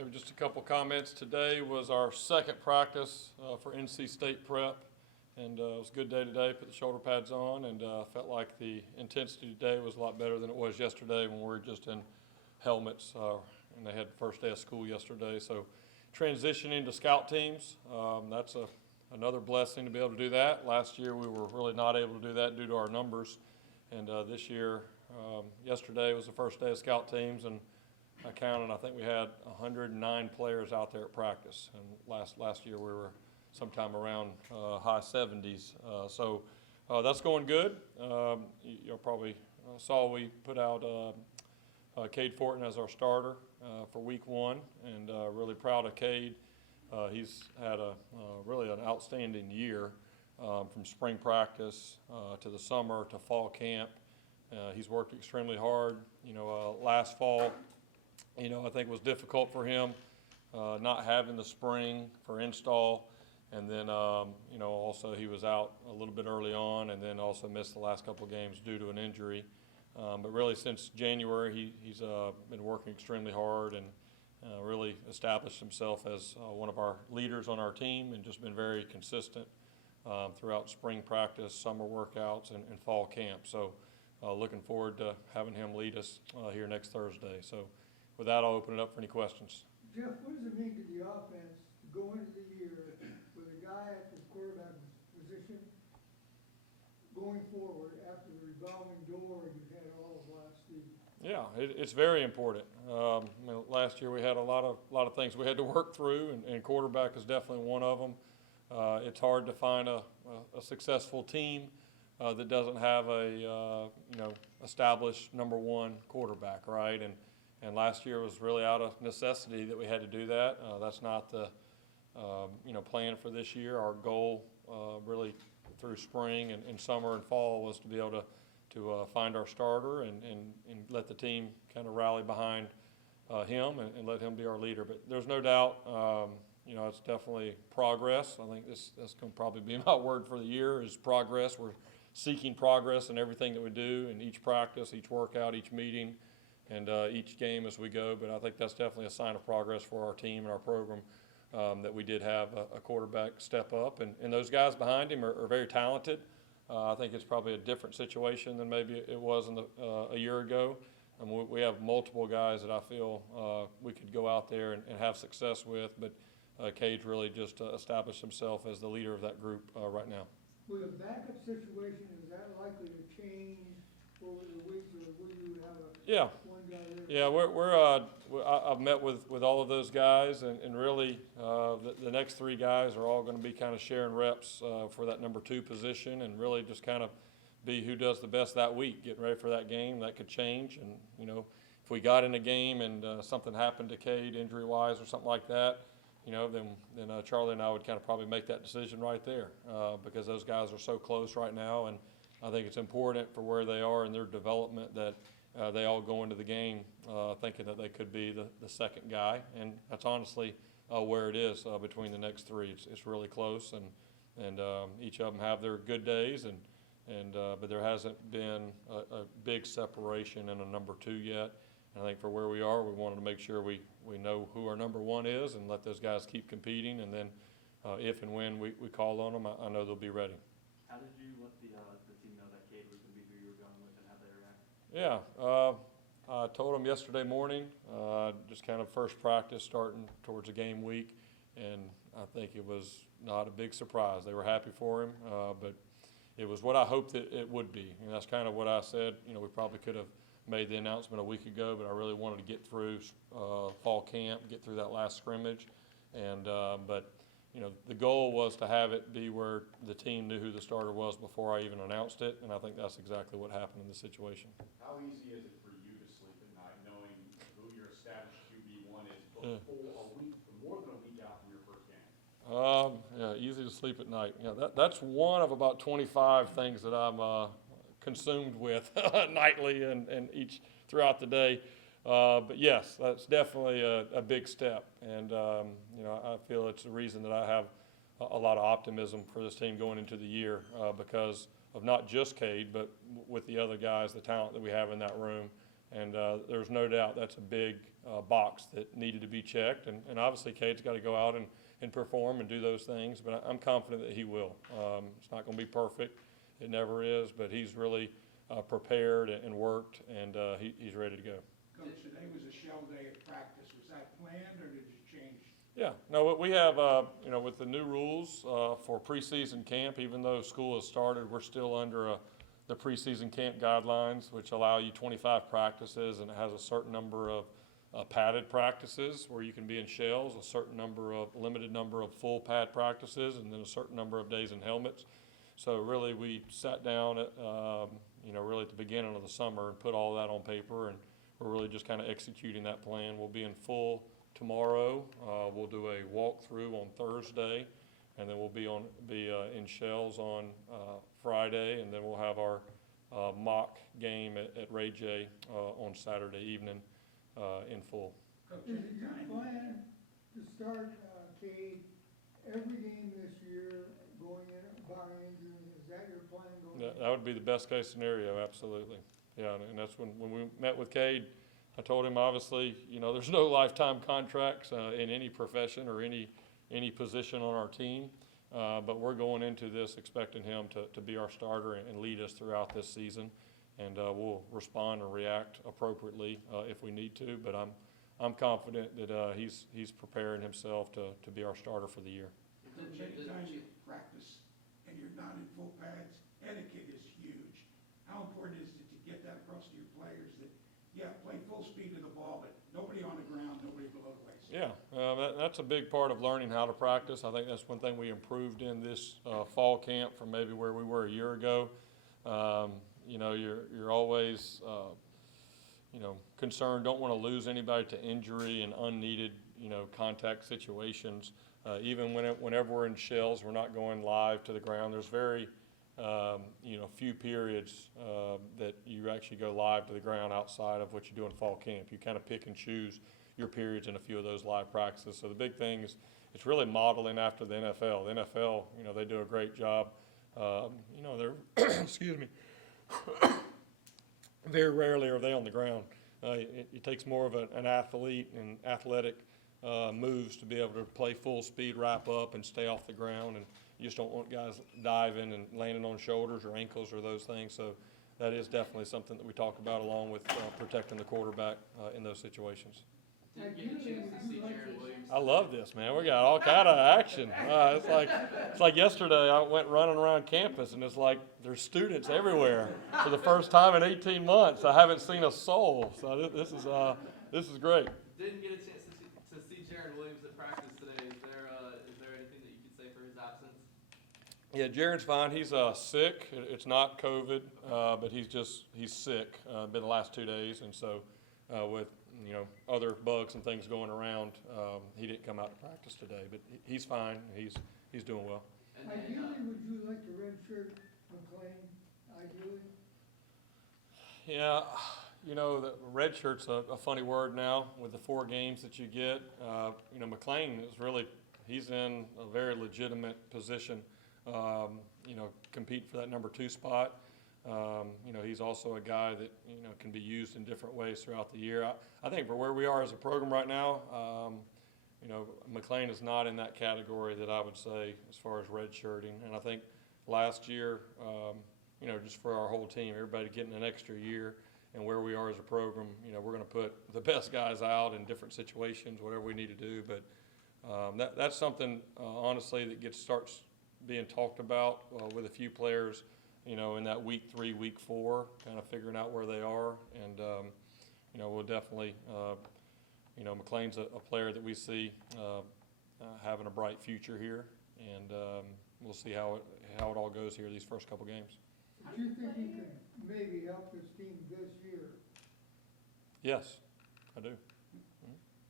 Maybe just a couple comments. Today was our second practice for NC State prep, and it was a good day today. Put the shoulder pads on, and felt like the intensity today was a lot better than it was yesterday when we were just in helmets, and they had the first day of school yesterday. So transitioning to scout teams, that's another blessing to be able to do that. Last year we were really not able to do that due to our numbers, and this year, yesterday was the first day of scout teams, and I counted, I think we had 109 players out there at practice, and last year we were sometime around high 70s. So that's going good. You probably saw we put out Cade Fortin as our starter for week 1, and really proud of Cade. He's had really an outstanding year from spring practice to the summer to fall camp. He's worked extremely hard. Last fall, I think it was difficult for him not having the spring for install, and then also he was out a little bit early on, and then also missed the last couple of games due to an injury. But really, since January, he's been working extremely hard and really established himself as one of our leaders on our team, and just been very consistent throughout spring practice, summer workouts, and fall camp. So looking forward to having him lead us here next Thursday. So with that, I'll open it up for any questions. Jeff, what does it mean to the offense to go into the year with a guy at the quarterback position going forward after the revolving door you had all of last season? Yeah, it's very important. Last year we had a lot of things we had to work through, and quarterback is definitely one of them. It's hard to find a successful team that doesn't have a established number one quarterback, right? And last year was really out of necessity that we had to do that. That's not the plan for this year. Our goal really through spring and summer and fall was to be able to find our starter and let the team kind of rally behind him and let him be our leader. But there's no doubt, it's definitely progress. I think that's going to probably be my word for the year is progress. We're seeking progress in everything that we do, in each practice, each workout, each meeting, and each game as we go. But I think that's definitely a sign of progress for our team and our program, that we did have a quarterback step up. And those guys behind him are very talented. I think it's probably a different situation than maybe it was a year ago. And we have multiple guys that I feel we could go out there and have success with. But Cade's really just established himself as the leader of that group right now. Will the backup situation, is that likely to change over the weeks, or will you have one guy there? Yeah, I've met with all of those guys, and really the next 3 guys are all going to be kind of sharing reps for that number 2 position, and really just kind of be who does the best that week, getting ready for that game. That could change, and if we got in a game and something happened to Cade injury-wise or something like that, then Charlie and I would kind of probably make that decision right there because those guys are so close right now, and I think it's important for where they are in their development that they all go into the game thinking that they could be the second guy, and that's honestly where it is between the next 3. It's really close, and each of them have their good days, but there hasn't been a big separation in a number 2 yet. And I think for where we are, we wanted to make sure we know who our number 1 is and let those guys keep competing, and then if and when we call on them, I know they'll be ready. How did you let the team know that Cade was going to be who you were going with, and how they react? Yeah, I told them yesterday morning, just kind of first practice starting towards the game week, and I think it was not a big surprise. They were happy for him, but it was what I hoped that it would be. And that's kind of what I said. We probably could have made the announcement a week ago, but I really wanted to get through fall camp, get through that last scrimmage, and but the goal was to have it be where the team knew who the starter was before I even announced it, and I think that's exactly what happened in this situation. How easy is it for you to sleep at night knowing who your established QB1 is before a week, more than a week out from your first game? Yeah, easy to sleep at night. That's one of about 25 things that I'm consumed with nightly and throughout the day. But yes, that's definitely a big step, and I feel it's the reason that I have a lot of optimism for this team going into the year because of not just Cade, but with the other guys, the talent that we have in that room. And there's no doubt that's a big box that needed to be checked. And obviously, Cade's got to go out and perform and do those things, but I'm confident that he will. It's not going to be perfect. It never is, but he's really prepared and worked, and he's ready to go. Coach, today was a shell day at practice. Was that planned, or did you change? Yeah, no, what we have, with the new rules for preseason camp, even though school has started, we're still under the preseason camp guidelines, which allow you 25 practices, and it has a certain number of padded practices where you can be in shells, a certain limited number of full pad practices, and then a certain number of days in helmets. So really, we sat down at, really at the beginning of the summer and put all that on paper, and we're really just kind of executing that plan. We'll be in full tomorrow. We'll do a walkthrough on Thursday, and then we'll be in shells on Friday, and then we'll have our mock game at Ray J on Saturday evening in full. Coach, Is it your plan to start, Cade, every game this year going in, barring injury? Is that your plan going? That would be the best case scenario, absolutely. Yeah, and that's when we met with Cade, I told him, obviously, there's no lifetime contracts in any profession or any position on our team, but we're going into this expecting him to be our starter and lead us throughout this season, and we'll respond and react appropriately if we need to. But I'm confident that he's preparing himself to be our starter for the year. Coach, anytime you practice and you're not in full pads, etiquette is huge. How important is it to get that across to your players that, play full speed to the ball, but nobody on the ground, nobody below the waist? Yeah, that's a big part of learning how to practice. I think that's one thing we improved in this fall camp from maybe where we were a year ago. You're always, concerned, don't want to lose anybody to injury and unneeded, contact situations. Even whenever we're in shells, we're not going live to the ground. There's very few periods that you actually go live to the ground outside of what you do in fall camp. You kind of pick and choose your periods in a few of those live practices. So the big thing is it's really modeling after the NFL. The NFL, they do a great job. They're, excuse me, very rarely are they on the ground. It takes more of an athlete and athletic moves to be able to play full speed, wrap up, and stay off the ground. And you just don't want guys diving and landing on shoulders or ankles or those things. So that is definitely something that we talk about along with protecting the quarterback in those situations. Didn't get a chance to see Jaron Williams. I love this, man. We got all kind of action. It's like yesterday I went running around campus, and it's like there's students everywhere for the first time in 18 months. I haven't seen a soul, so this is great. Didn't get a chance to see Jaron Williams at practice today. Is there anything that you could say for his absence? Yeah, Jaron's fine. He's sick. It's not COVID, but he's sick. Been the last 2 days, and so with other bugs and things going around, he didn't come out to practice today. But he's fine. He's doing well. And then, Ideally, would you like to redshirt McLean, ideally? Yeah, the red shirt's a funny word now with the 4 games that you get. McLean is he's in a very legitimate position. Compete for that number 2 spot. He's also a guy that, can be used in different ways throughout the year. I think for where we are as a program right now, McLean is not in that category that I would say as far as redshirting. And I think last year, just for our whole team, everybody getting an extra year and where we are as a program, we're going to put the best guys out in different situations, whatever we need to do. But that's something, honestly, that starts being talked about with a few players, in that week 3, week 4, kind of figuring out where they are. And, we'll definitely, McLean's a player that we see having a bright future here. And we'll see how it all goes here these first couple games. Do you think he could maybe help this team this year? Yes, I do.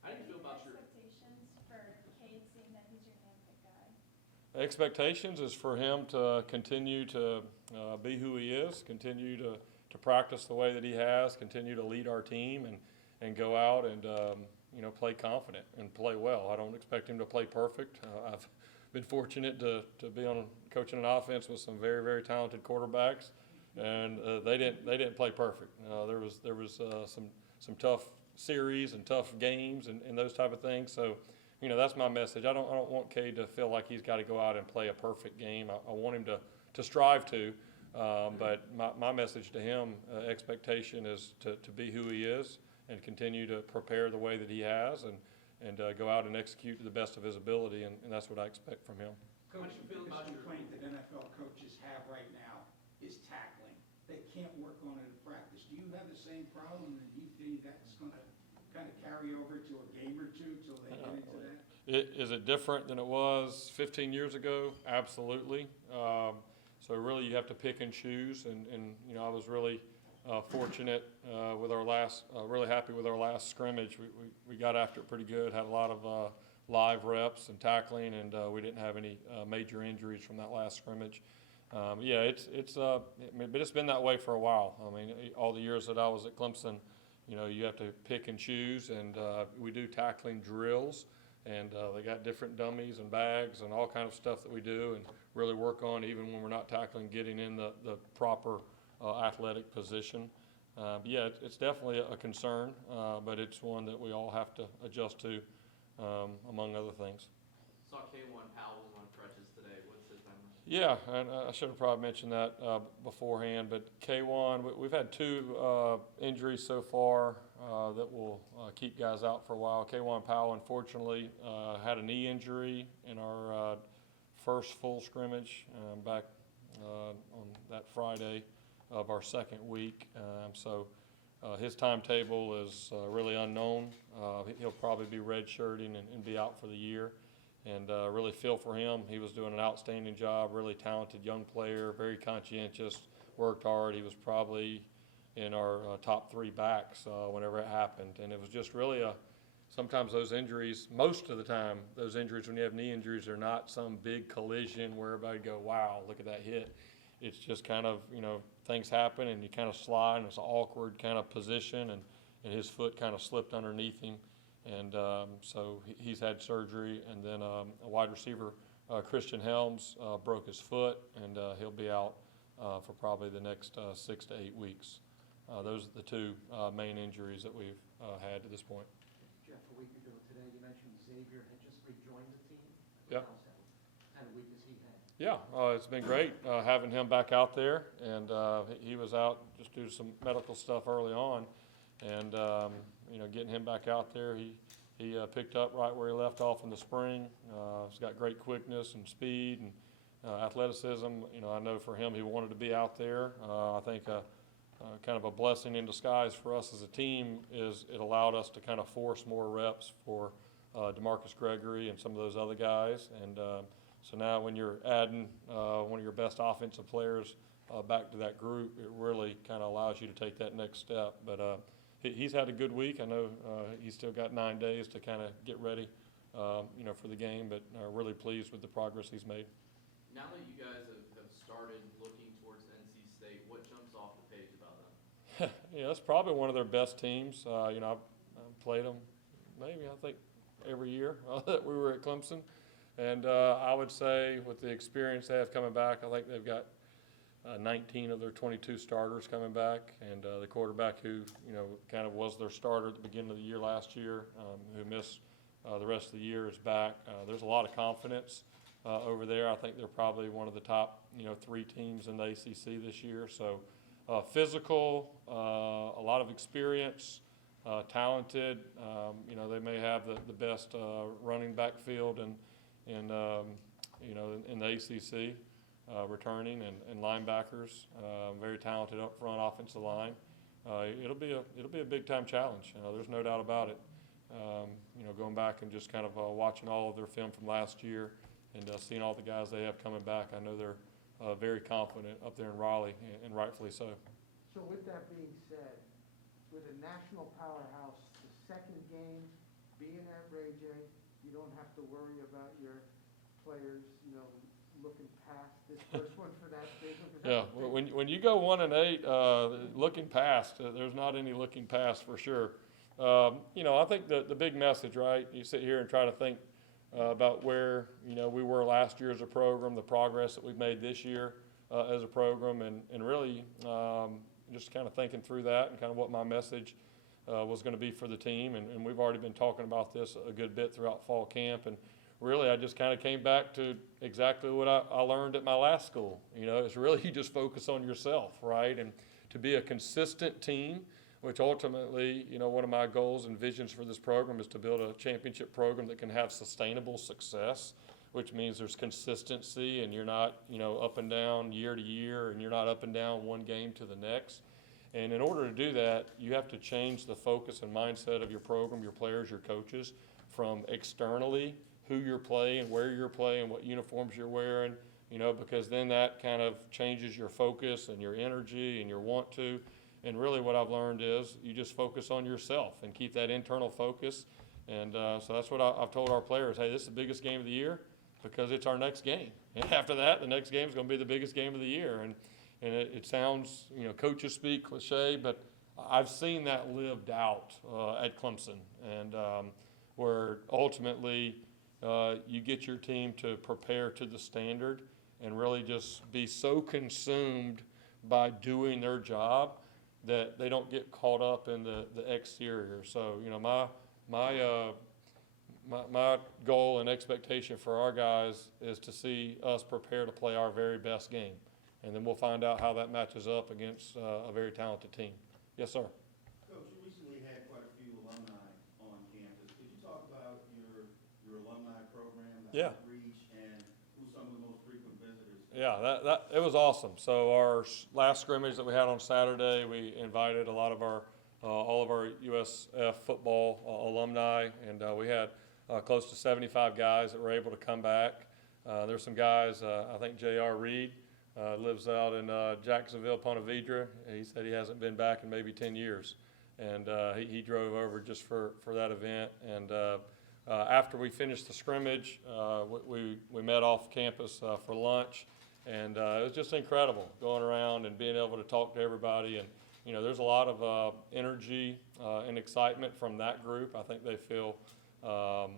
how do you feel about your Expectations for Cade, seeing that he's your handpicked guy? Expectations is for him to continue to be who he is, continue to practice the way that he has, continue to lead our team, and go out and play confident and play well. I don't expect him to play perfect. I've been fortunate to be coaching an offense with some very, very talented quarterbacks, and they didn't play perfect. There was some tough series and tough games and those type of things. So, that's my message. I don't want Cade to feel like he's got to go out and play a perfect game. I want him to strive to. But my message to him, expectation is to be who he is and continue to prepare the way that he has and go out and execute to the best of his ability, and that's what I expect from him. How Coach, do you the feel biggest about your- complaint that NFL coaches have right now is tackling. They can't work on it in practice. Do you have the same problem, and do you think that's going to kind of carry over to a game or two till they get into that? Is it different than it was 15 years ago? Absolutely. So really you have to pick and choose, and I was really fortunate with our last, really happy with our last scrimmage. We got after it pretty good, had a lot of live reps and tackling, and we didn't have any major injuries from that last scrimmage. Yeah, but it's been that way for a while. I mean, all the years that I was at Clemson, you have to pick and choose, and we do tackling drills, and they got different dummies and bags and all kind of stuff that we do, and really work on even when we're not tackling, getting in the proper athletic position. Yeah, it's definitely a concern, but it's one that we all have to adjust to, among other things. Saw K1 Powell was on crutches today. What's his memory? Yeah, and I should have probably mentioned that beforehand, but K1, we've had two injuries so far that will keep guys out for a while. K1 Powell, unfortunately, had a knee injury in our first full scrimmage back on that Friday of our second week. So his timetable is really unknown. He'll probably be redshirting and be out for the year. And really feel for him. He was doing an outstanding job, really talented young player, very conscientious, worked hard. He was probably in our top three backs whenever it happened. And it was just really sometimes those injuries, most of the time, those injuries, when you have knee injuries, are not some big collision where everybody go, wow, look at that hit. It's just kind of, things happen and you kind of slide, and it's an awkward kind of position, and his foot kind of slipped underneath him. And so he's had surgery, and then a wide receiver, Christian Helms, broke his foot, and he'll be out for probably the next 6 to 8 weeks. Those are the two main injuries that we've had to this point. Jeff, a week ago today, you mentioned Xavier had just rejoined the team. Yep. How's that? What kind of week has he had? Yeah, it's been great having him back out there, and he was out just due to some medical stuff early on, and getting him back out there, he picked up right where he left off in the spring. He's got great quickness and speed and athleticism. I know for him, he wanted to be out there. I think kind of a blessing in disguise for us as a team is it allowed us to kind of force more reps for DeMarcus Gregory and some of those other guys. And so now when you're adding one of your best offensive players back to that group, it really kind of allows you to take that next step. But he's had a good week. I know he's still got 9 days to kind of get ready, for the game, but really pleased with the progress he's made. Now that you guys have started looking towards NC State, what jumps off the page about them? Yeah, that's probably one of their best teams. I've played them maybe, I think, every year that we were at Clemson. And I would say with the experience they have coming back, I think they've got 19 of their 22 starters coming back, and the quarterback who, kind of was their starter at the beginning of the year last year, who missed the rest of the year, is back. There's a lot of confidence over there. I think they're probably one of the top, 3 teams in the ACC this year. So physical, a lot of experience, talented. They may have the best running back field in the ACC. Returning and linebackers, very talented up front offensive line. It'll be a big time challenge. There's no doubt about it. Going back and just kind of watching all of their film from last year and seeing all the guys they have coming back, I know they're very confident up there in Raleigh, and rightfully so. So with that being said, with a national powerhouse, the second game being at Ray J, you don't have to worry about your players, looking past this first one for that big one. Yeah, when you go 1-8, looking past, there's not any looking past for sure. I think the big message, right? You sit here and try to think about where we were last year as a program, the progress that we've made this year. as a program, and really just kind of thinking through that and kind of what my message was going to be for the team. And we've already been talking about this a good bit throughout fall camp. And really, I just kind of came back to exactly what I learned at my last school. You know, it's really you just focus on yourself, right? And to be a consistent team, which ultimately, you know, one of my goals and visions for this program is to build a championship program that can have sustainable success, which means there's consistency and you're not, you know, up and down year to year, and you're not up and down one game to the next. And in order to do that, you have to change the focus and mindset of your program, your players, your coaches, from externally who you're playing, where you're playing, what uniforms you're wearing, you know, because then that kind of changes your focus and your energy and your want to. And really what I've learned is you just focus on yourself and keep that internal focus. And so that's what I've told our players. Hey, this is the biggest game of the year because it's our next game. And after that, the next game is going to be the biggest game of the year. And it sounds, you know, coaches speak cliche, but I've seen that lived out at Clemson. And where ultimately you get your team to prepare to the standard and really just be so consumed by doing their job that they don't get caught up in the exterior. So, you know, my goal and expectation for our guys is to see us prepare to play our very best game. And then we'll find out how that matches up against a very talented team. Yes, sir. Coach, you recently had quite a few alumni on campus. Could you talk about your alumni program, the Yeah. outreach, and who some of the most frequent visitors? Yeah, it was awesome. So our last scrimmage that we had on Saturday, we invited a lot of our all of our USF football alumni, and we had close to 75 guys that were able to come back. There's some guys, I think J.R. Reed lives out in Jacksonville, Ponte Vedra. He said he hasn't been back in maybe 10 years, and he drove over just for that event. And after we finished the scrimmage, we met off campus for lunch. And it was just incredible going around and being able to talk to everybody. And, you know, there's a lot of energy and excitement from that group. I think they feel a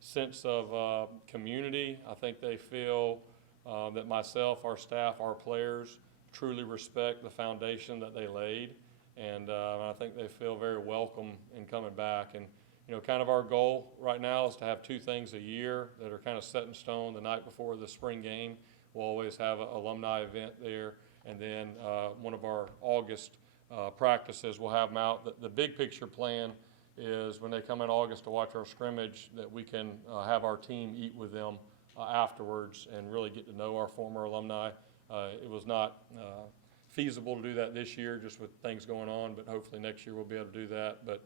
sense of community. I think they feel that myself, our staff, our players truly respect the foundation that they laid. And I think they feel very welcome in coming back. And, you know, kind of our goal right now is to have 2 things a year that are kind of set in stone. The night before the spring game, we'll always have an alumni event there. And then one of our August practices, we'll have them out. The big picture plan is when they come in August to watch our scrimmage, that we can have our team eat with them afterwards and really get to know our former alumni. It was not feasible to do that this year just with things going on, but hopefully next year we'll be able to do that. But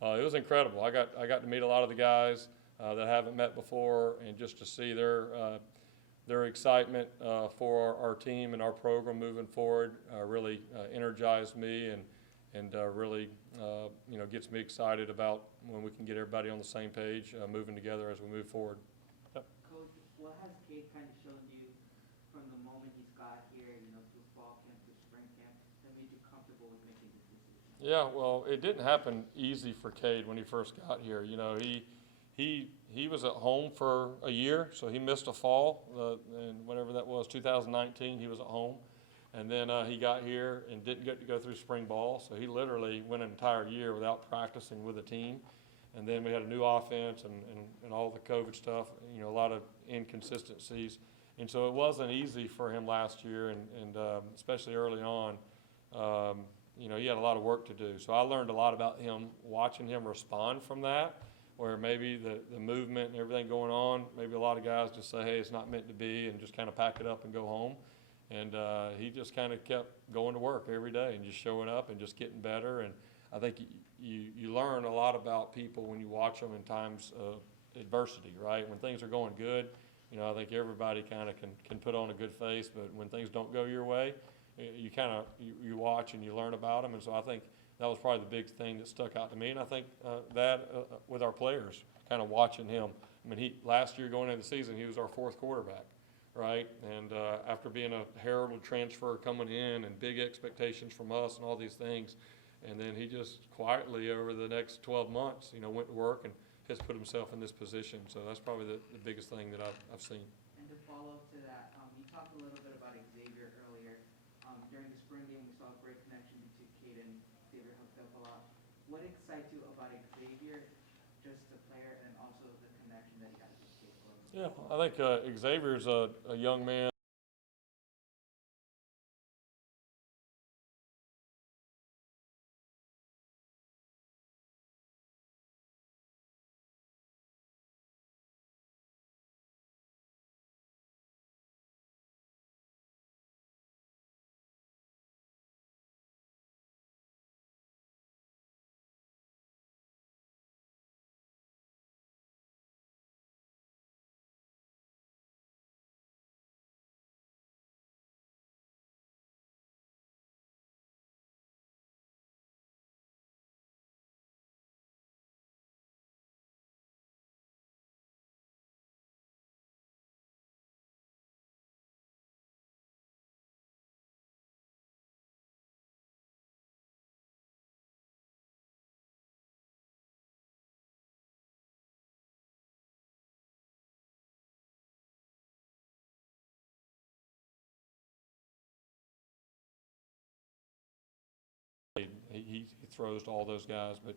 it was incredible. I got to meet a lot of the guys that I haven't met before, and just to see their excitement for our team and our program moving forward really energized me and really you know, gets me excited about when we can get everybody on the same page moving together as we move forward. Yep. Coach, what has Cade kind of shown you from the moment he's got here, you know, through fall camp to spring camp, that made you comfortable with making this decision? Yeah, well, it didn't happen easy for Cade when he first got here. You know, he was at home for a year, so he missed a fall, and whatever that was, 2019, he was at home. And then he got here and didn't get to go through spring ball, so he literally went an entire year without practicing with a team. And then we had a new offense and all the COVID stuff, you know, a lot of inconsistencies. And so it wasn't easy for him last year, and especially early on. You know, he had a lot of work to do. So I learned a lot about him, watching him respond from that, where maybe the movement and everything going on, maybe a lot of guys just say, hey, it's not meant to be, and just kind of pack it up and go home. And he just kind of kept going to work every day and just showing up and just getting better. And I think you learn a lot about people when you watch them in times of adversity, right? When things are going good, you know, I think everybody kind of can put on a good face, but when things don't go your way, you kind of you watch and you learn about them. And so I think that was probably the big thing that stuck out to me. And I think that with our players, kind of watching him. I mean, last year going into the season, he was our 4th quarterback, right? And after being a heralded transfer coming in and big expectations from us and all these things, and then he just quietly over the next 12 months, you know, went to work and has put himself in this position. So that's probably the biggest thing that I've seen. And to follow up to that, talked a little bit about Xavier earlier. During the spring game, we saw a great connection between Cade and Xavier hooked up a lot. What excites you about Xavier, just the player, and also the connection that he has with Cade Fortin? Yeah, I think Xavier's a young man. He throws to all those guys, but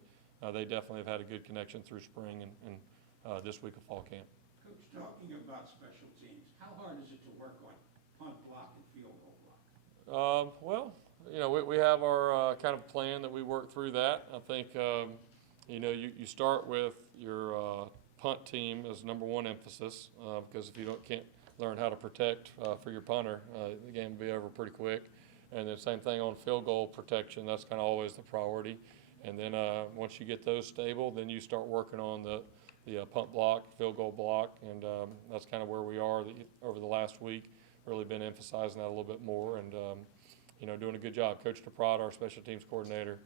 they definitely have had a good connection through spring and this week of fall camp. Coach, talking about special teams, how hard is it to work on punt block and field goal block? Well, you know, we have our kind of plan that we work through that. I think, you know, you start with your punt team as number one emphasis because if you can't learn how to protect for your punter, the game will be over pretty quick. And then same thing on field goal protection. That's kind of always the priority. And then once you get those stable, then you start working on the punt block, field goal block, and that's kind of where we are over the last week. Really been emphasizing that a little bit more, and you know, doing a good job. Coach DePrada, our special teams coordinator,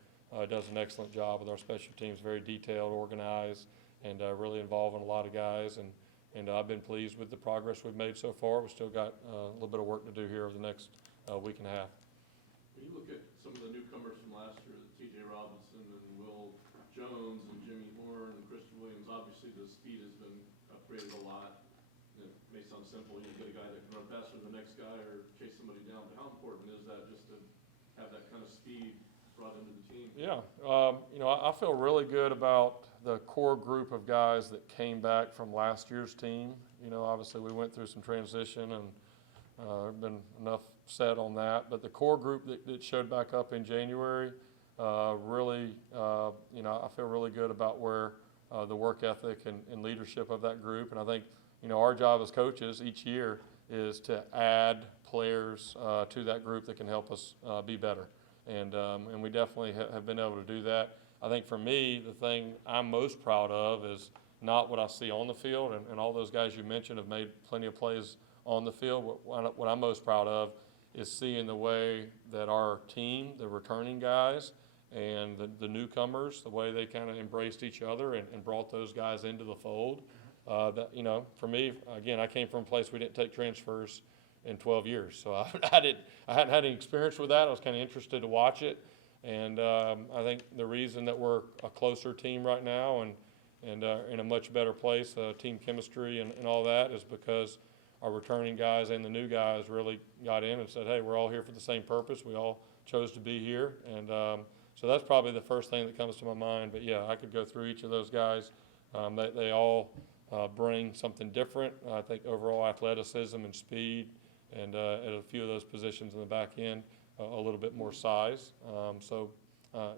does an excellent job with our special teams. Very detailed, organized, and really involving a lot of guys. And I've been pleased with the progress we've made so far. We've still got a little bit of work to do here over the next week and a half. When you look at some of the newcomers from last year, T.J. Robinson and Will Jones and Jimmy Horn and Christian Williams, obviously the speed has been upgraded a lot. It may sound simple, you get a guy that can run faster than the next guy or chase somebody down, but how important is that just to have that kind of speed brought into the team? Yeah, you know, I feel really good about the core group of guys that came back from last year's team. You know, obviously we went through some transition and there's been enough said on that, but the core group that showed back up in January, really, you know, I feel really good about where the work ethic and leadership of that group. And I think, you know, our job as coaches each year is to add players to that group that can help us be better. And we definitely have been able to do that. I think for me, the thing I'm most proud of is not what I see on the field, and all those guys you mentioned have made plenty of plays on the field. What I'm most proud of is seeing the way that our team, the returning guys, and the newcomers, the way they kind of embraced each other and brought those guys into the fold. That, you know, for me, again, I came from a place we didn't take transfers in 12 years, so I hadn't had any experience with that. I was kind of interested to watch it, and I think the reason that we're a closer team right now and in a much better place, team chemistry and all that, is because our returning guys and the new guys really got in and said, hey, we're all here for the same purpose. We all chose to be here. And so that's probably the first thing that comes to my mind. But, yeah, I could go through each of those guys. They all bring something different. I think overall athleticism and speed, and at a few of those positions in the back end, a little bit more size.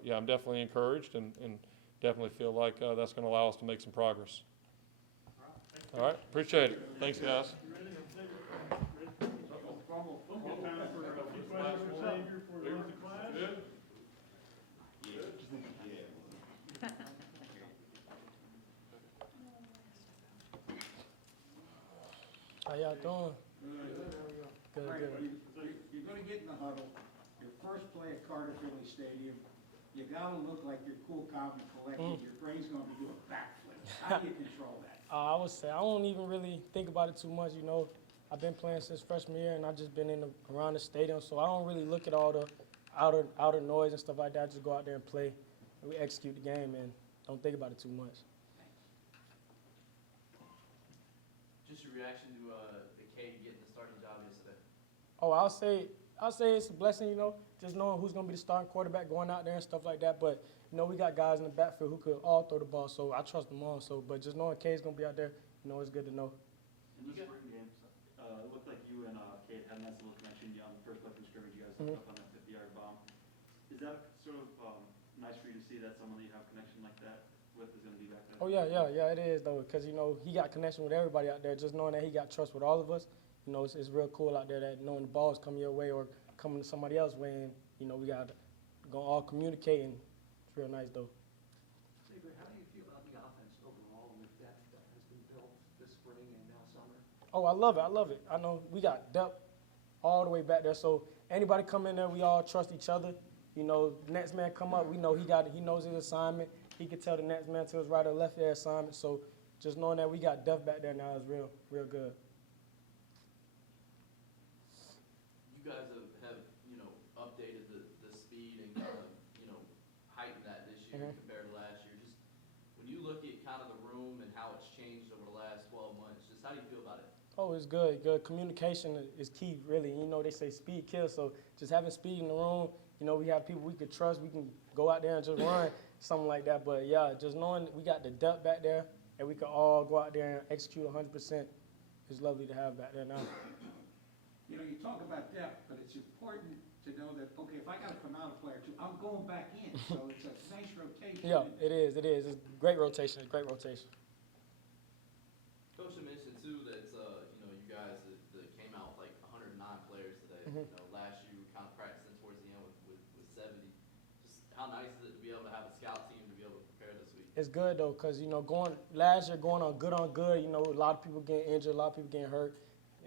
Yeah, I'm definitely encouraged and definitely feel like that's going to allow us to make some progress. All right, appreciate it. Thanks, guys. How y'all doing? Good, Right, good. you're gonna get in the huddle, your first play at Carter Finley Stadium, you gotta look like you're cool, calm, and collected, your brain's gonna be doing backflips. How do you control that? I would say I don't even really think about it too much, you know. I've been playing since freshman year, and I've just been around the stadium, so I don't really look at all the outer noise and stuff like that. I just go out there and play. We execute the game and don't think about it too much. Just your reaction to the Cade getting the starting job yesterday. Oh, I'll say it's a blessing, you know, just knowing who's gonna be the starting quarterback going out there and stuff like that. But you know, we got guys in the backfield who could all throw the ball, so I trust them all. So, but just knowing Cade's gonna be out there, you know, it's good to know. In the spring games, it looked like you and Cade had a nice little connection. On the first play from scrimmage, you guys hooked up on that 50-yard bomb. Is that sort of nice for you to see that someone that you have connection like that with is going to be back there? Oh yeah, it is though, because you know he got connection with everybody out there. Just knowing that he got trust with all of us, you know, it's real cool out there. That knowing the balls coming your way or coming to somebody else's way, and you know we got to go all communicate, and it's real nice though. Xavier, how do you feel about the offense overall and the depth that has been built this spring and now summer? Oh, I love it. I know we got depth all the way back there. So anybody come in there, we all trust each other. You know, the next man come up, we know he knows his assignment. He can tell the next man to his right or left their assignment. So just knowing that we got depth back there now is real good. You guys have updated the speed and kind of, heightened that this year compared to last year. Just when you look at kind of the room and how it's changed over the last 12 months, just how do you feel about it? Oh, it's good. Communication is key, really. You know, they say speed kills, so just having speed in the room, you know, we have people we could trust. We can go out there and just run, something like that. But, yeah, just knowing we got the depth back there and we can all go out there and execute 100% is lovely to have back there now. You know, you talk about depth, but it's important to know that, okay, if I got to come out a player or two, I'm going back in. So it's a nice rotation. Yeah, it is. It's great rotation. Coach had mentioned too that you guys that came out with like 109 players today. Last year we kind of practicing towards the end with 70. Just how nice is it to be able to have a scout team to be able to prepare this week? It's good though, cause you know last year going on good. You know, a lot of people getting injured, a lot of people getting hurt,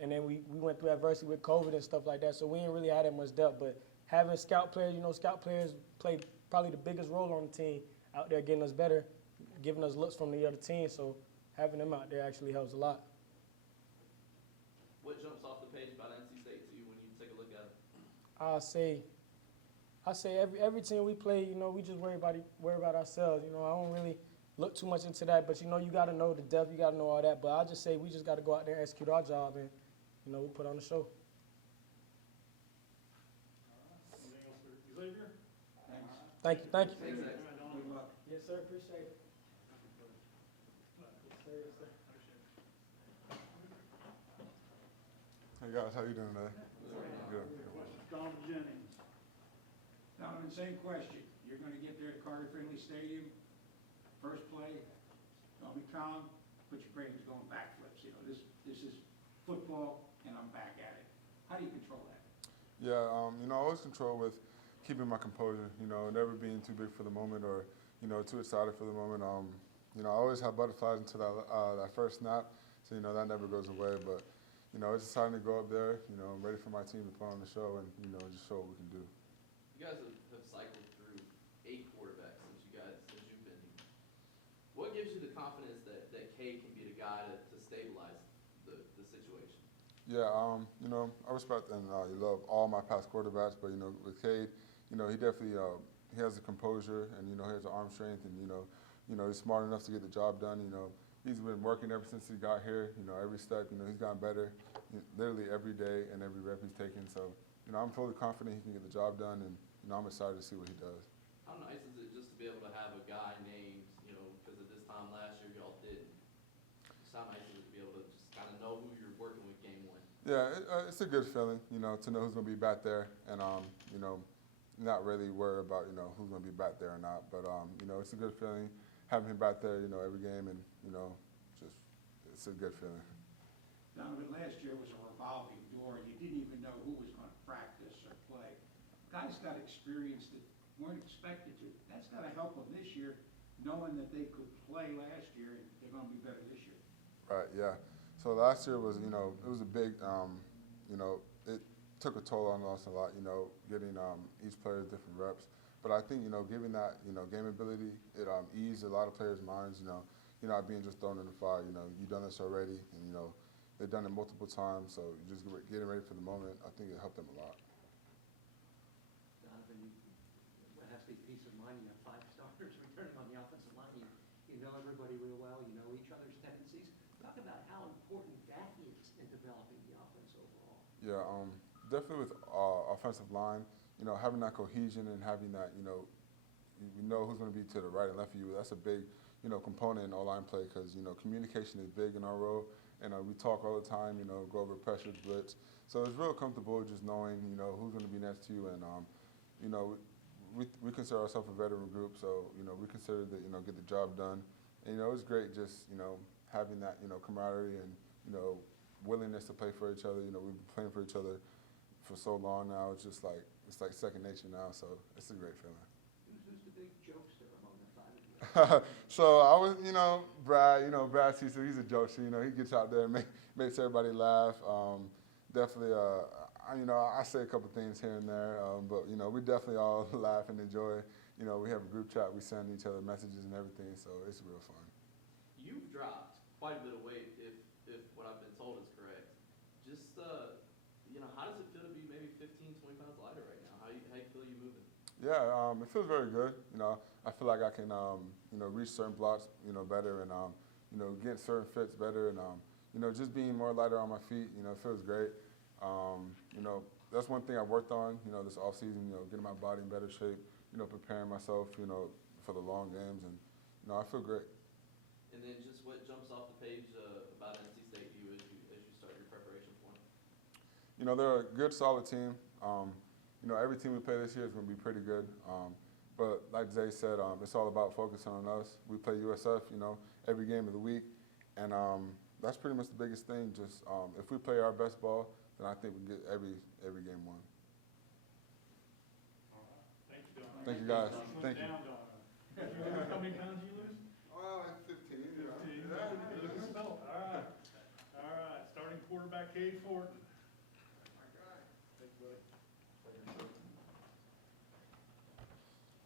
and then we went through adversity with COVID and stuff like that. So we didn't really have that much depth. But having scout players, scout players play probably the biggest role on the team out there, getting us better, giving us looks from the other team. So having them out there actually helps a lot. What jumps off the page about NC State to you when you take a look at it? I say every team we play, we just worry about ourselves. I don't really look too much into that, but you got to know the depth, you got to know all that. But I just say we just got to go out there and execute our job, and we put on the show. Anything else for Xavier? Thank you. Thanks, Zach. Good luck. Yes, sir. Appreciate it. Hey guys, how you doing today? Good. Donovan Jennings. Donovan, same question. You're going to get there at Carter Finley Stadium, first play, don't be calm, put your brains going backflips. This is football, and I'm back at it. How do you control that? Yeah, I always control with keeping my composure, never being too big for the moment or, too excited for the moment. I always have butterflies until that first snap, so, that never goes away. But, it's exciting to go up there, I'm ready for my team to put on the show and, just show what we can do. You guys have cycled through 8 quarterbacks since you've been here. What gives you the confidence that Cade can be the guy to stabilize the situation? Yeah, I respect and love all my past quarterbacks, but with Cade, he definitely he has the composure and he has the arm strength and he's smart enough to get the job done. He's been working ever since he got here. Every step, he's gotten better, literally every day and every rep he's taken. So, I'm fully confident he can get the job done, and I'm excited to see what he does. How nice is it just to be able to have a guy named, because at this time last year y'all didn't. Just how nice is it to be able to just kind of know who you're working with game 1? Yeah, it's a good feeling, to know who's going to be back there and, not really worry about, who's going to be back there or not. But, it's a good feeling having him back there, every game and, just it's a good feeling. Donovan, last year was a revolving door. You didn't even know who was going to practice or play. Guys got experience that weren't expected to. That's got to help them this year, knowing that they could play last year and they're going to be better this year. Right, yeah. So last year was, it was a big, it took a toll on us a lot, getting each player different reps. But I think, giving that, game ability, it eased a lot of players' minds, you're not being just thrown in the fire, you've done this already, and, they've done it multiple times, so you just getting ready for the moment, I think it helped them a lot. Donovan, what has to be peace of mind, you have 5 starters returning on the offensive line. You know everybody real well, you know each other's tendencies. Talk about how important that is in developing the offense overall. Yeah, definitely with offensive line, you know, having that cohesion and having that, you know who's going to be to the right and left of you. That's a big, you know, component in O-line play because, you know, communication is big in our role. And we talk all the time, you know, go over pressure, blitz. So it's real comfortable just knowing, you know, who's going to be next to you. And, you know, we consider ourselves a veteran group. So, you know, we consider that, you know, get the job done. And, you know, it's great just, you know, having that, you know, camaraderie and, you know, willingness to play for each other. You know, we've been playing for each other for so long now. It's just like, it's like second nature now. So it's a great feeling. Who's the big jokester among the five of you? So I was, Brad Cecil, he's a jokester. You know, he gets out there and makes everybody laugh. Definitely, I say a couple things here and there, but, you know, we definitely all laugh and enjoy. You know, we have a group chat, we send each other messages and everything, so it's real fun. You've dropped quite a bit of weight, if what I've been told is correct. Just, how does it feel to be maybe 15, 20 pounds lighter right now? How you feel you moving? Yeah, it feels very good. You know, I feel like I can, reach certain blocks, you know, better and, get certain fits better and, just being more lighter on my feet, you know, it feels great. That's one thing I worked on, you know, this off season, you know, getting my body in better shape, you know, preparing myself, you know, for the long games and, you know, I feel great. And then just what jumps off the page about NC State to you as you start your preparation for them? You know, they're a good, solid team. Every team we play this year is going to be pretty good. But like Zay said, it's all about focusing on us. We play USF, you know, every game of the week. And that's pretty much the biggest thing. Just if we play our best ball, then I think we get every game won. All right. Thank you, Donovan. Thank you, guys. Thank you. How many pounds you lose? Like 15. 15. All right. Starting quarterback Cade Fortin.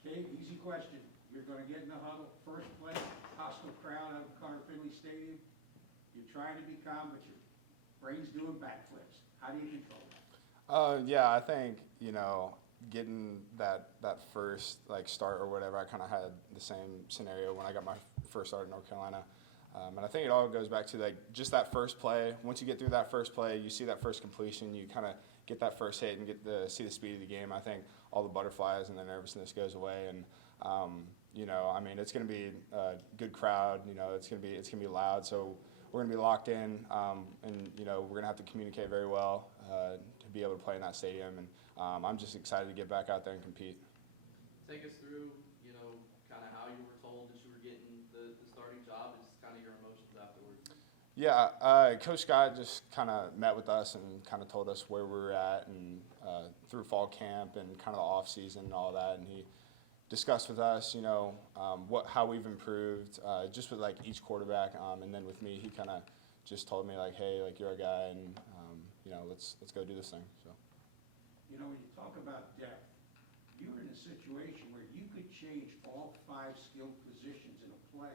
Cade, easy question. You're going to get in the huddle, first play, hostile crowd out of Carter Finley Stadium. You're trying to be calm, but your brain's doing backflips. How do you control that? Yeah, I think, getting that first start or whatever, I kind of had the same scenario when I got my first start in North Carolina. And I think it all goes back to just that first play. Once you get through that first play, you see that first completion, you kind of get that first hit and see the speed of the game. I think all the butterflies and the nervousness goes away. And it's going to be a good crowd. It's going to be loud. So we're going to be locked in, and we're going to have to communicate very well to be able to play in that stadium. And I'm just excited to get back out there and compete. Take us through, kind of how you were told that you were getting the starting job and just kind of your emotions afterwards. Yeah, Coach Scott just kind of met with us and kind of told us where we were at and through fall camp and kind of the off season and all that. And he discussed with us, how we've improved just with each quarterback. And then with me, he kind of just told me hey, you're a guy, and let's go do this thing. So. When you talk about depth, you're in a situation where you could change all 5 skilled positions in a play.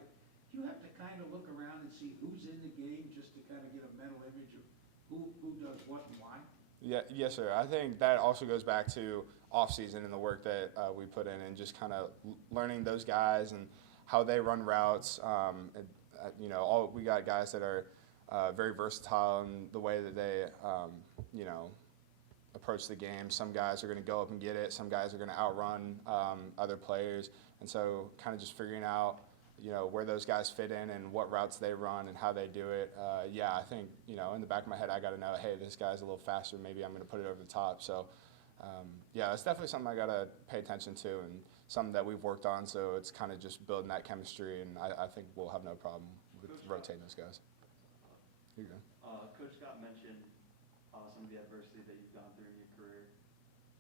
You have to kind of look around and see who's in the game just to kind of get a mental image of who does what and why. Yeah, yes, sir. I think that also goes back to off-season and the work that we put in and just kind of learning those guys and how they run routes. We got guys that are very versatile in the way that they, approach the game. Some guys are going to go up and get it. Some guys are going to outrun other players. And so kind of just figuring out, where those guys fit in and what routes they run and how they do it. I think, in the back of my head, I got to know, hey, this guy's a little faster. Maybe I'm going to put it over the top. So, it's definitely something I got to pay attention to and something that we've worked on. So it's kind of just building that chemistry, and I think we'll have no problem with rotating those guys. Here you go. Coach Scott mentioned some of the adversity that you've gone through in your career.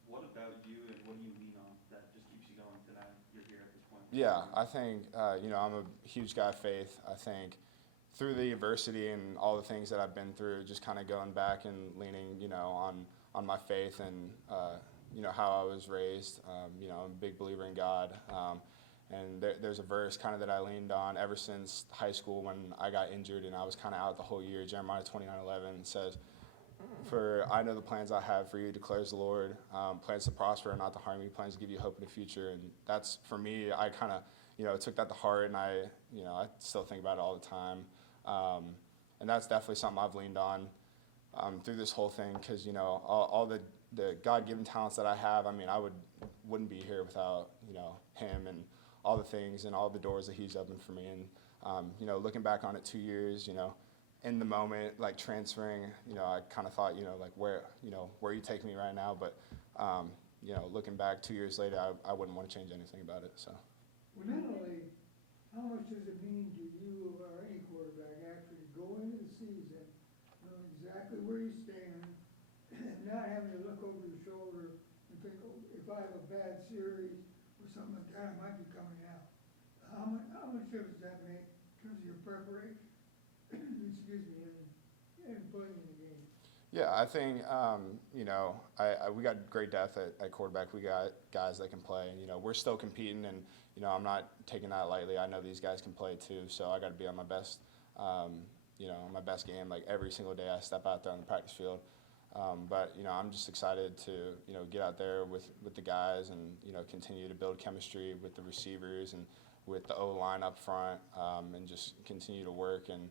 What about you, and what do you lean on that just keeps you going to now you're here at this point? Yeah, I think, I'm a huge guy of faith. I think through the adversity and all the things that I've been through, just kind of going back and leaning, on my faith and, how I was raised. I'm a big believer in God. And there's a verse kind of that I leaned on ever since high school when I got injured and I was kind of out the whole year. Jeremiah 29:11 says, "For I know the plans I have for you, declares the Lord, plans to prosper and not to harm you, plans to give you hope in the future." And that's, for me, I kind of, took that to heart, and I still think about it all the time. And that's definitely something I've leaned on through this whole thing because, all the the God-given talents that I have, I mean, wouldn't be here without, you know, him and all the things and all the doors that he's opened for me. And, you know, looking back on it 2 years, you know, in the moment, like transferring, you know, I kind of thought, you know, like where you take me right now. But, you know, looking back 2 years later, I wouldn't want to change anything about it, so. Well, not only, how much does it mean to you or any quarterback actually go into the season, knowing exactly where you stand, and not having to look over your shoulder and think, oh, if I have a bad series or something like that, I might be coming out. How much difference does that make in terms of your preparation, excuse me, and playing in the game? Yeah, I think, you know, we got great depth at quarterback. We got guys that can play. And, you know, we're still competing, and, you know, I'm not taking that lightly. I know these guys can play too, so I got to be on my best, you know, my best game, like every single day I step out there on the practice field. But, you know, I'm just excited to, you know, get out there with the guys and, you know, continue to build chemistry with the receivers and with the O-line up front, and just continue to work. And,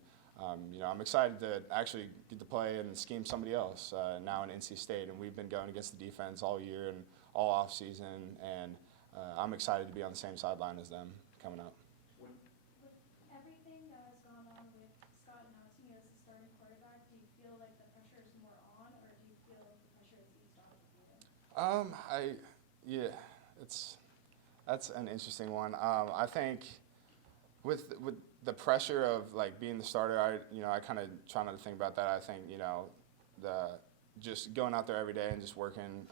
you know, I'm excited to actually get to play and scheme somebody else now in NC State. And we've been going against the defense all year and all off season, and I'm excited to be on the same sideline as them coming up. With everything that has gone on with Scott announcing you as the starting quarterback, do you feel like the pressure is more on, or do you feel like the pressure is eased off of you? Yeah, that's an interesting one. I think with the pressure of like being the starter, I kind of try not to think about that. I think, you know, just going out there every day and just working.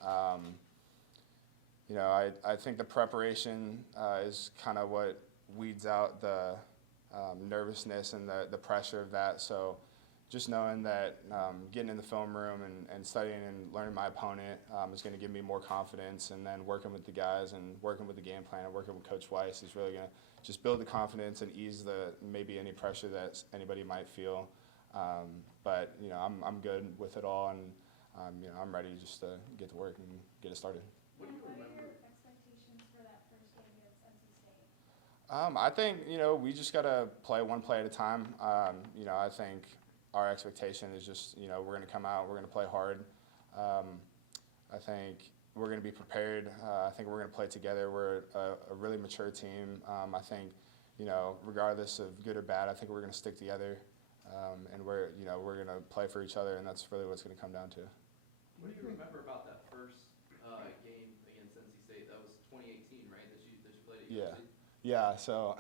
You know, I think the preparation is kind of what weeds out the nervousness and the pressure of that. So just knowing that getting in the film room and studying and learning my opponent is going to give me more confidence, and then working with the guys and working with the game plan and working with Coach Weiss is really going to just build the confidence and ease maybe any pressure that anybody might feel. But, you know, I'm good with it all, and, you know, I'm ready just to get to work and get it started. What are your expectations for that first game against NC State? I think, you know, we just got to play one play at a time. You know, I think our expectation is just, you know, we're going to come out, we're going to play hard. I think we're going to be prepared. I think we're going to play together. We're a really mature team. I think, you know, regardless of good or bad, I think we're going to stick together, and we're going to play for each other, and that's really what it's going to come down to. What do you remember about that first game against NC State? That was 2018, right? That you played at USC? Yeah. So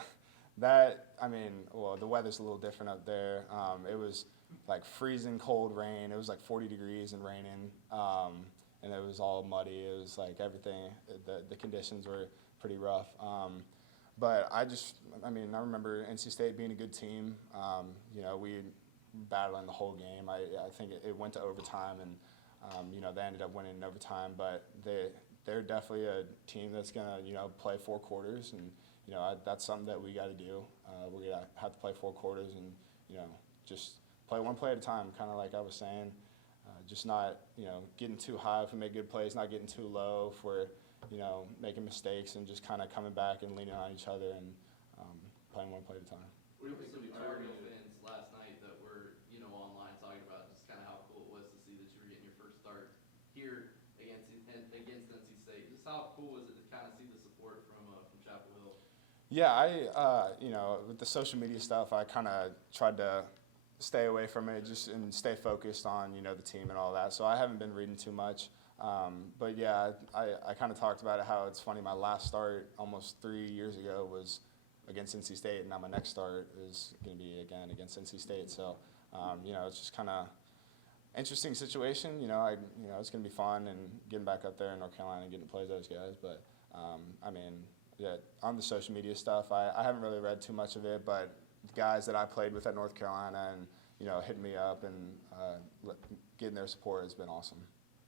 that, I mean, well, the weather's a little different up there. It was like freezing cold rain. It was like 40 degrees and raining, and it was all muddy. It was like everything. The conditions were pretty rough. But I remember NC State being a good team. You know, we battling the whole game. I think it went to overtime, and you know, they ended up winning in overtime. But they're definitely a team that's gonna, you know, play 4 quarters, and you know, that's something that we got to do. We're gonna have to play 4 quarters, and you know, just play one play at a time. Kind of like I was saying, just not, you know, getting too high if we make good plays, not getting too low if we're, you know, making mistakes, and just kind of coming back and leaning on each other and playing one play at a time. What do you think of the Tar Heel fans last night that were, you know, online talking about just kind of how cool it was to see that you were getting your first start here against NC State? Just how cool was it to kind of see the support from Chapel Hill? Yeah, you know, with the social media stuff, I kind of tried to stay away from it and stay focused on, you know, the team and all that. So I haven't been reading too much. But yeah, I kind of talked about it, how it's funny. My last start almost 3 years ago was against NC State, and now my next start is going to be again against NC State. So, you know, it's just kind of interesting situation. You know, it's going to be fun, and getting back up there in North Carolina and getting to play those guys. But, I mean, yeah, on the social media stuff, I haven't really read too much of it, but the guys that I played with at North Carolina and, you know, hitting me up and getting their support has been awesome.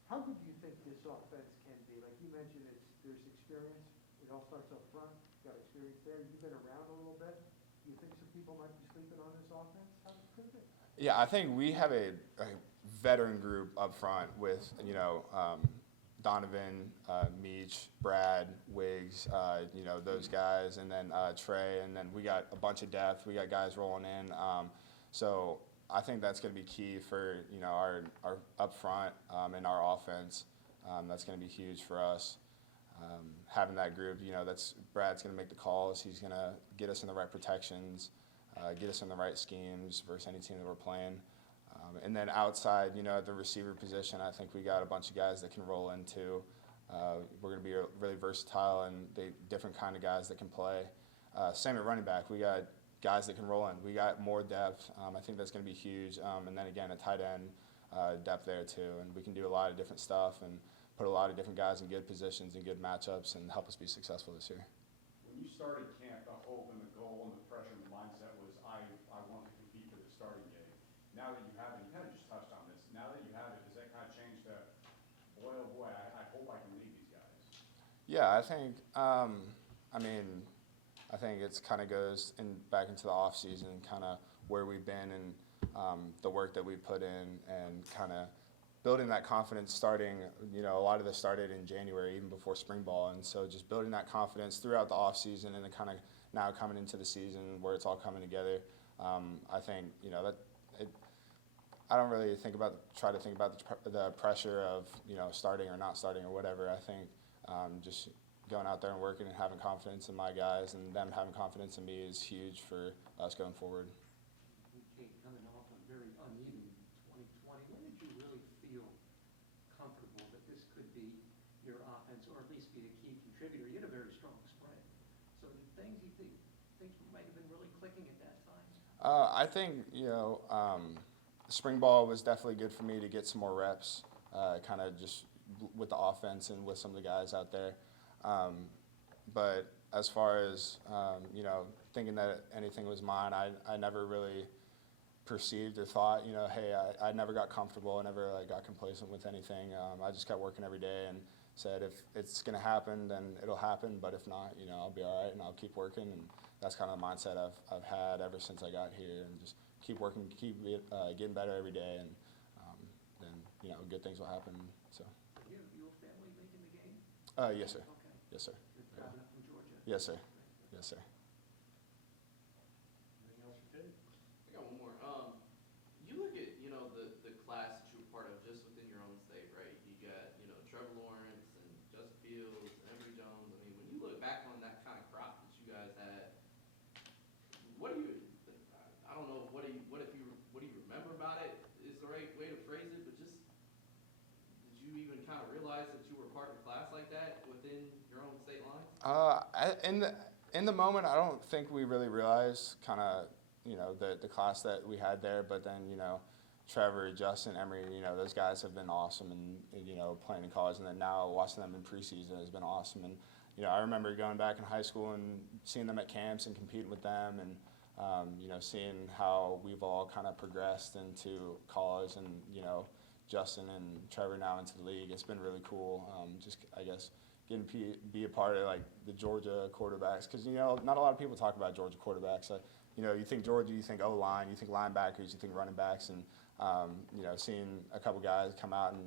How good do you think this offense can be? Like you mentioned, there's experience. It all starts up front. You've got experience there. You've been around a little bit. Do you think some people might be sleeping on this offense? How could it be? Yeah, I think we have a veteran group up front with, you know, Donovan, Meach, Brad, Wiggs, you know, those guys, and then Trey, and then we got a bunch of depth. We got guys rolling in. So I think that's going to be key for, you know, our up front and our offense. That's going to be huge for us. Having that group, Brad's going to make the calls. He's going to get us in the right protections, get us in the right schemes versus any team that we're playing. And then outside, at the receiver position, I think we got a bunch of guys that can roll into. We're going to be really versatile and different kind of guys that can play. Same at running back. We got guys that can roll in. We got more depth. I think that's going to be huge. And then again, a tight end depth there too. And we can do a lot of different stuff and put a lot of different guys in good positions and good matchups and help us be successful this year. When you started camp, the hope and the goal and the pressure and the mindset was I want to compete for the starting game. Now that you have it, you kind of just touched on this. Now that you have it, does that kind of change to, boy, oh boy, I hope I can lead these guys? Yeah, I think, I think it's kind of goes back into the off season, kind of where we've been and the work that we put in and kind of building that confidence starting, a lot of this started in January, even before spring ball. And so just building that confidence throughout the off season and then kind of now coming into the season where it's all coming together. I think, I don't really try to think about the pressure of, starting or not starting or whatever. I think just going out there and working and having confidence in my guys and them having confidence in me is huge for us going forward. Cade, coming off a very uneven 2020, when did you really feel comfortable that this could be your offense or at least be a key contributor? You had a very strong spring. So the things you think might have been really clicking at that time? I think, spring ball was definitely good for me to get some more reps, kind of just with the offense and with some of the guys out there. But as far as, thinking that anything was mine, I never really perceived or thought, hey, I never got comfortable. I never got complacent with anything. I just kept working every day and said if it's going to happen, then it'll happen. But if not, I'll be all right and I'll keep working. And that's kind of the mindset I've had ever since I got here, and just keep working, keep getting better every day, and then good things will happen. So. You have your family making the game? Yes, sir. Okay. Yes, sir. You're driving up from Georgia? Yes, sir. Yes, sir. Anything else for Cade? I got one more. You look at, the class that you were part of just within your own state, right? You got, Trevor Lawrence and Justin Fields and Emory Jones. I mean, when you look back on that kind of crop that you guys had, what do you remember about it is the right way to phrase it, but just, did you even kind of realize that you were part of a class like that within your own state lines? In the moment, I don't think we really realized kind of, the class that we had there, but then, Trevor, Justin, Emory, those guys have been awesome and playing in college, and then now watching them in preseason has been awesome. And, I remember going back in high school and seeing them at camps and competing with them and, seeing how we've all kind of progressed into college and, Justin and Trevor now into the league. It's been really cool. Just, I guess, getting to be a part of, the Georgia quarterbacks. Because, not a lot of people talk about Georgia quarterbacks. You think Georgia, you think O-line, you think linebackers, you think running backs. And, seeing a couple guys come out and,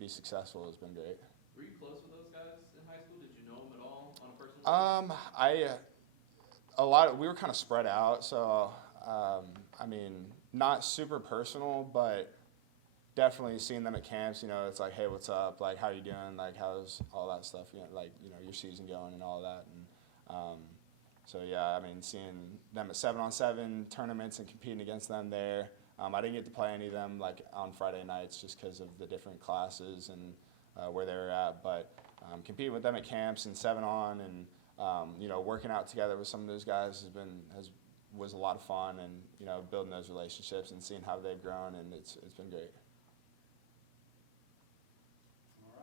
be successful has been great. Were you close with those guys in high school? Did you know them at all on a personal level? We were kind of spread out, so, not super personal, but definitely seeing them at camps, it's like, hey, what's up? Like, how you doing? Like, how's all that stuff, your season going and all that. And so, yeah, seeing them at 7-on-7 tournaments and competing against them there. I didn't get to play any of them, on Friday nights just because of the different classes and where they were at. But competing with them at camps and 7-on and, working out together with some of those guys was a lot of fun, and, building those relationships and seeing how they've grown, and it's been great.